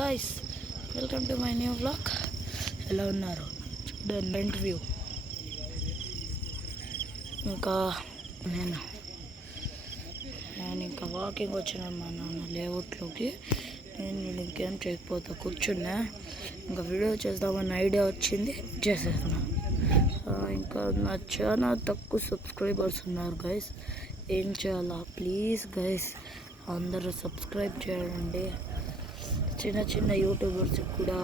Guys, welcome to my new vlog. ఎలా ఉన్నారు? చూడండి ఫ్రంట్ వ్యూ. ఇంకా నేను ఇంకా వాకింగ్ వచ్చినాను మా నాన్న లేఅవుట్లోకి. నేను ఇంకేం చేయకపోతా కూర్చున్నా. ఇంకా వీడియో చేద్దామన్న ఐడియా వచ్చింది, చేసేస్తున్నా. ఇంకా నా చాలా తక్కువ సబ్స్క్రైబర్స్ ఉన్నారు గైస్. ఏం చేయాలా? ప్లీజ్ గైస్ అందరూ సబ్స్క్రైబ్ చేయండి. చిన్న చిన్న యూట్యూబర్స్కి కూడా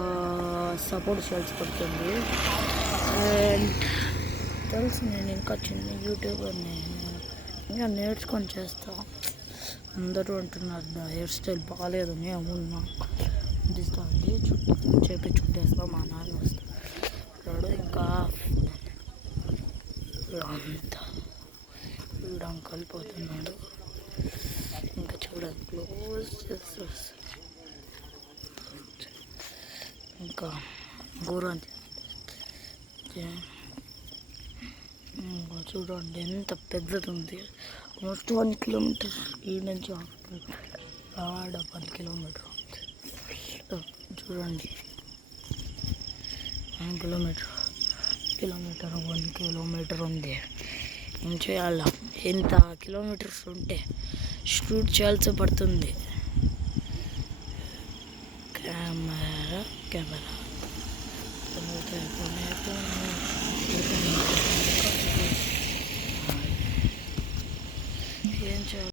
సపోర్ట్ చేయాల్సి పడుతుంది. అండ్ తెలుసు నేను ఇంకా చిన్న యూట్యూబర్ని, ఇంకా నేర్చుకొని చేస్తా. అందరూ అంటున్నారు నా హెయిర్ స్టైల్ బాగాలేదని. అవునా అందిస్తా అండి, చుట్టేస్తా. మా నాన్న వస్తాడు. ఇంకా అంతా వీడు అంకల్ పోతున్నాడు. ఇంకా చూడండి క్లోజ్ చేస్తా. ఇంకా ఘోరం చూడండి ఎంత పెద్దది ఉంది. ఆల్మోస్ట్ 1 కిలోమీటర్ ఈ నుంచి ఆడ 1 కిలోమీటర్ ఉంది. చూడండి 1 కిలోమీటర్ ఉంది. ఏం చేయాలా? ఎంత కిలోమీటర్స్ ఉంటే షూట్ చేయాల్సి పడుతుంది. కెమెరా